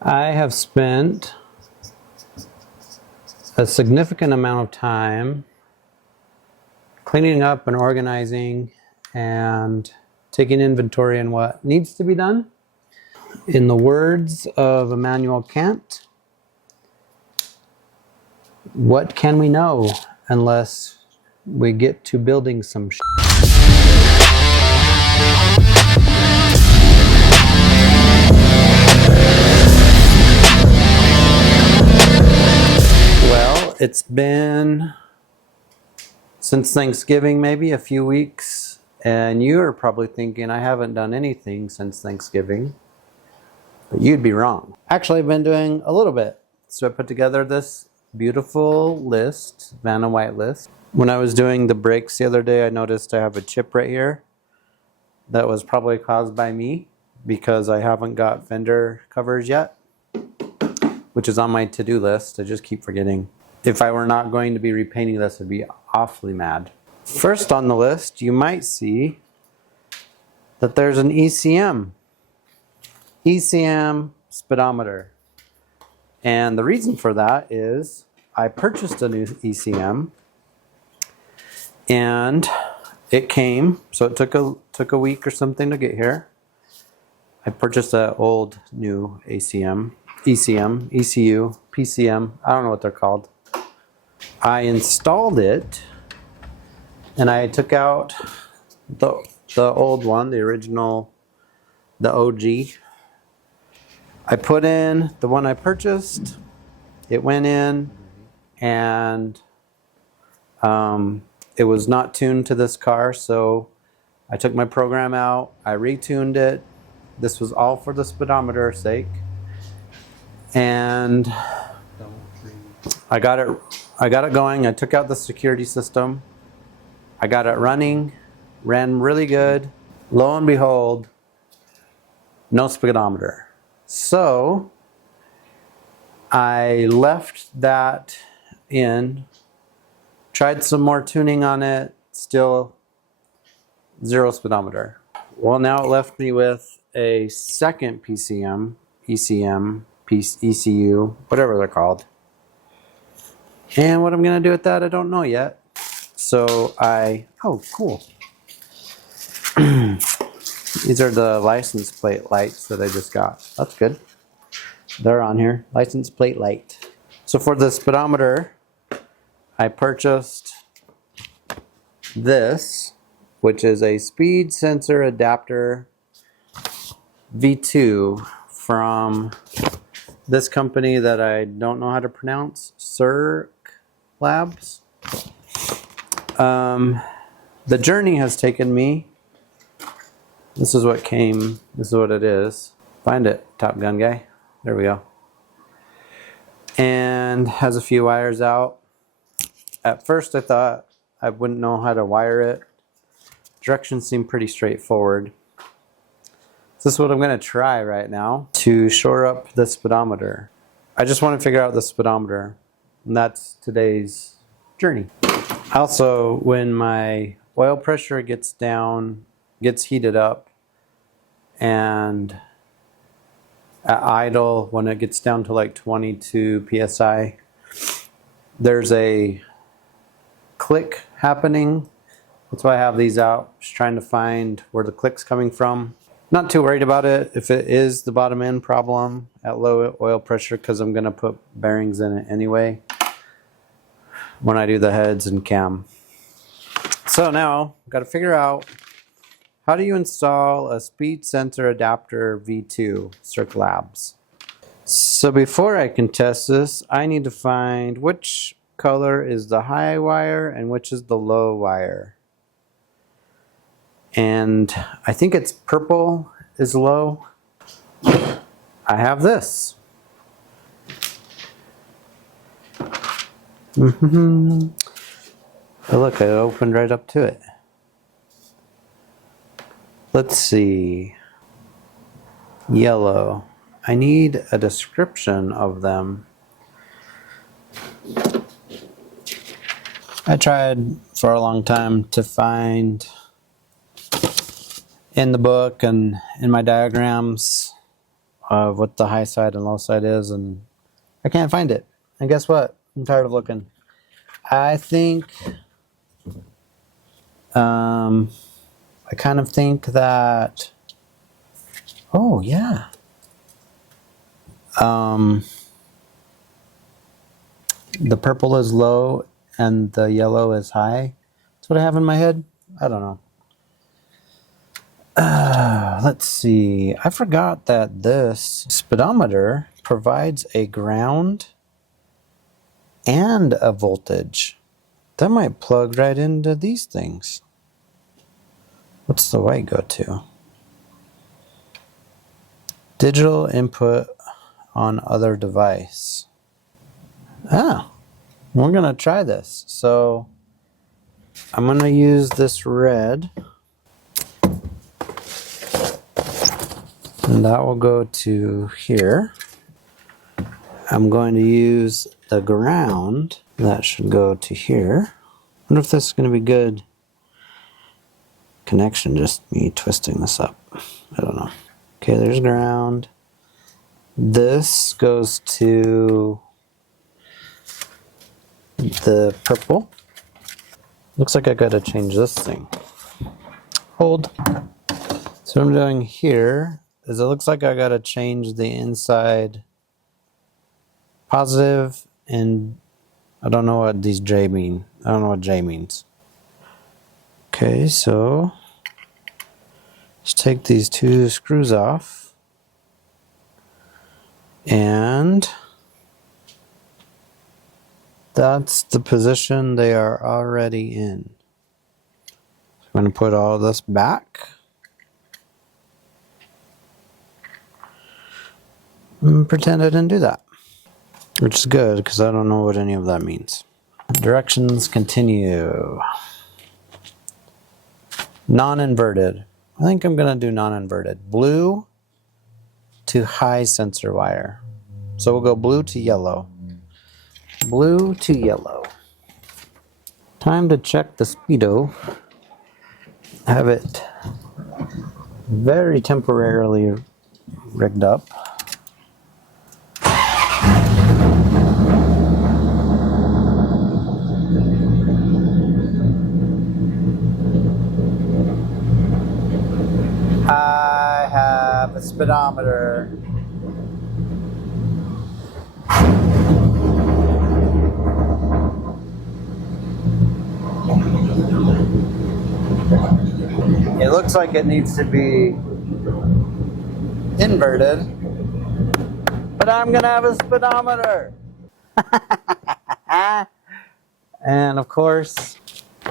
I have spent a significant amount of time cleaning up and organizing and taking inventory on what needs to be done. In the words of Immanuel Kant, what can we know unless we get to building some shit? Well, it's been since Thanksgiving, maybe a few weeks, and you are probably thinking I haven't done anything since Thanksgiving, but you'd be wrong. Actually, I've been doing a little bit. So I put together this beautiful list, Vanna White list. When I was doing the brakes the other day, I noticed I have a chip right here that was probably caused by me because I haven't got fender covers yet, which is on my to-do list. I just keep forgetting. If I were not going to be repainting this, I'd be awfully mad. First on the list, you might see that there's an ECM speedometer. And the reason for that is I purchased a new ECM and it came, so it took a week or something to get here. I purchased an old new ECU, PCM, I don't know what they're called. I installed it and I took out the old one, the original, the OG. I put in the one I purchased, it went in, and it was not tuned to this car, so I took my program out, I retuned it. This was all for the speedometer's sake. And I got it going. I took out the security system. I got it running, ran really good. Lo and behold, no speedometer. So I left that in, tried some more tuning on it, still zero speedometer. Well, now it left me with a second ECU, whatever they're called. And what I'm going to do with that, I don't know yet. So oh, cool. These are the license plate lights that I just got. That's good. They're on here. License plate light. So for the speedometer, I purchased this, which is a speed sensor adapter V2 from this company that I don't know how to pronounce, SIRHC Labs. The journey has taken me. This is what came. This is what it is. Find it, Top Gun guy. There we go. And has a few wires out. At first I thought I wouldn't know how to wire it. Directions seem pretty straightforward. So this is what I'm going to try right now to shore up the speedometer. I just want to figure out the speedometer, and that's today's journey. Also, when my oil pressure gets heated up, and at idle, when it gets down to like 22 psi, there's a click happening. That's why I have these out, just trying to find where the click's coming from. Not too worried about it if it is the bottom end problem at low oil pressure, because I'm going to put bearings in it anyway when I do the heads and cam. So now I've got to figure out, how do you install a speed sensor adapter V2, SIRHC Labs? So before I can test this, I need to find which color is the high wire and which is the low wire. And I think it's purple is low. I have this. Oh, look, I opened right up to it. Let's see. Yellow. I need a description of them. I tried for a long time to find in the book and in my diagrams of what the high side and low side is, and I can't find it. And guess what? I'm tired of looking. I think, I kind of think that, oh yeah. The purple is low and the yellow is high. That's what I have in my head. I don't know. Let's see. I forgot that this speedometer provides a ground and a voltage. That might plug right into these things. What's the white go to? Digital input on other device. Ah, we're gonna try this. So I'm gonna use this red, and that will go to here. I'm going to use the ground. That should go to here. I wonder if this is going to be good connection, just me twisting this up. I don't know. Okay, there's ground. This goes to the purple. Looks like I gotta change this thing. Hold. So what I'm doing here is it looks like I gotta change the inside positive, and I don't know what these J mean. I don't know what J means. Okay, so let's take these two screws off, and that's the position they are already in. So I'm going to put all this back and pretend I didn't do that. Which is good, because I don't know what any of that means. Directions continue. Non-inverted. I think I'm going to do non-inverted. Blue to high sensor wire. So we'll go blue to yellow. Blue to yellow. Time to check the Speedo. Have it very temporarily rigged up. I have a speedometer. It looks like it needs to be inverted, but I'm gonna have a speedometer. And of course,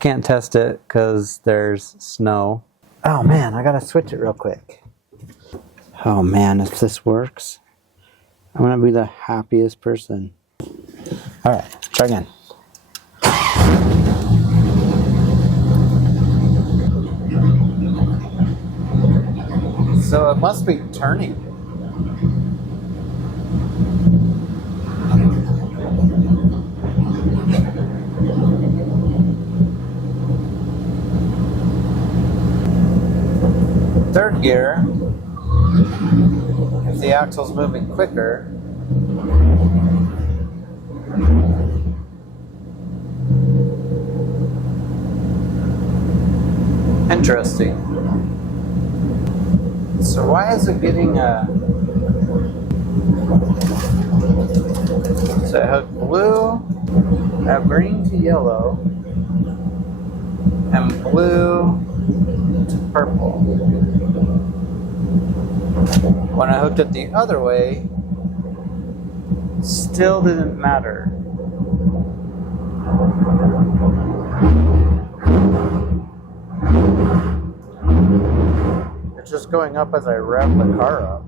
can't test it because there's snow. Oh man, I gotta switch it real quick. Oh man, if this works, I'm gonna be the happiest person. All right, try again. So it must be turning. Third gear, if the axle's moving quicker, interesting. So why is it getting a... So I hook blue, I have green to yellow, and blue to purple. When I hooked it the other way, still didn't matter. It's just going up as I rev the car up.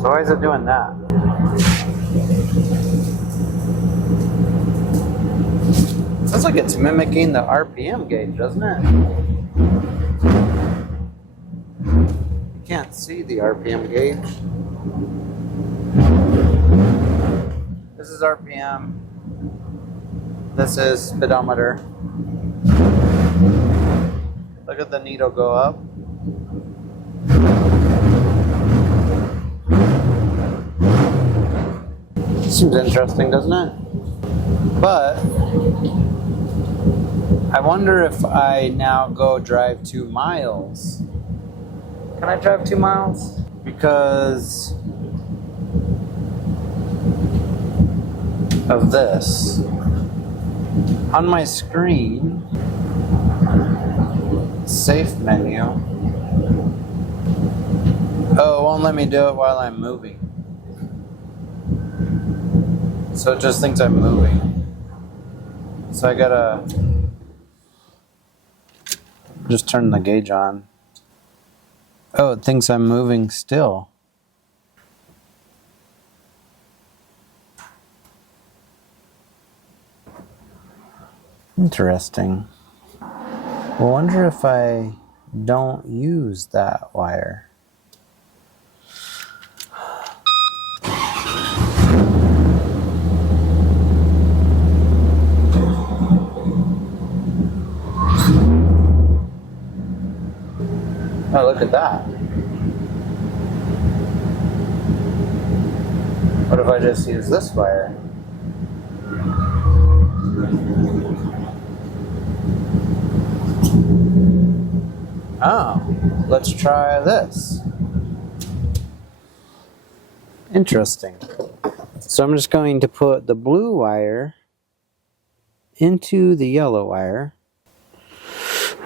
So why is it doing that? Sounds like it's mimicking the RPM gauge, doesn't it? You can't see the RPM gauge. This is RPM. This is speedometer. Look at the needle go up. Seems interesting, doesn't it? But I wonder if I now go drive 2 miles. Can I drive 2 miles? Because of this. On my screen, safe menu. Oh, it won't let me do it while I'm moving. So it just thinks I'm moving. So I gotta just turn the gauge on. Oh, it thinks I'm moving still. Interesting. I wonder if I don't use that wire. Oh, look at that. What if I just use this wire? Oh, let's try this. Interesting. So I'm just going to put the blue wire into the yellow wire.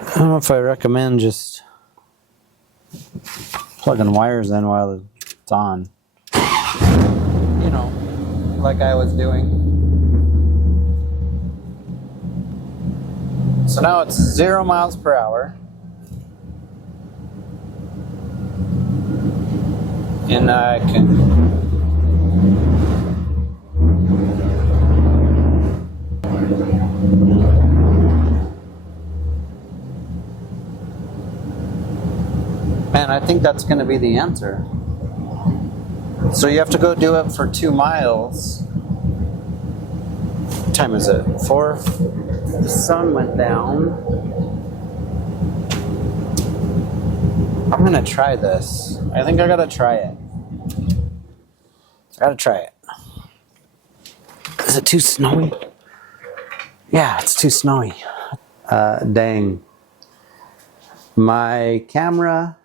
I don't know if I recommend just plugging wires in while it's on. You know, like I was doing. So now it's 0 miles per hour. And I can... Man, I think that's going to be the answer. So you have to go do it for 2 miles. What time is it? 4? The sun went down. I'm going to try this. I think I got to try it. I got to try it. Is it too snowy? Yeah, it's too snowy. Dang. My camera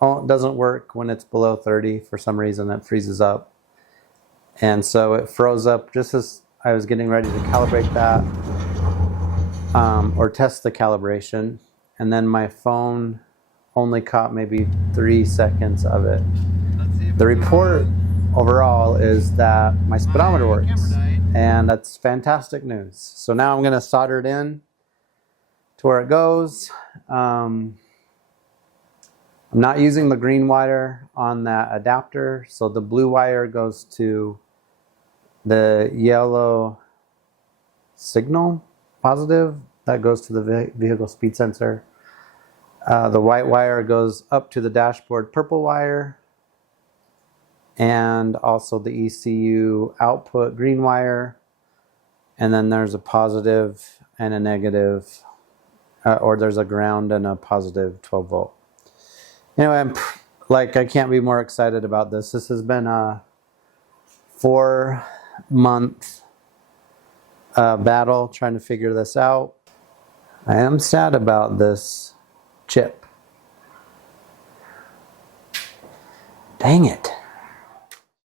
doesn't work when it's below 30. For some reason it freezes up. And so it froze up just as I was getting ready to calibrate that or test the calibration. And then my phone only caught maybe 3 seconds of it. The report overall is that my speedometer works. And that's fantastic news. So now I'm going to solder it in to where it goes. I'm not using the green wire on that adapter, so the blue wire goes to the yellow signal positive that goes to the vehicle speed sensor. The white wire goes up to the dashboard purple wire, and also the ECU output green wire, and then there's a positive and a negative, or there's a ground and a positive 12 volt. Anyway, I can't be more excited about this. This has been a 4-month battle trying to figure this out. I am sad about this chip. Dang it.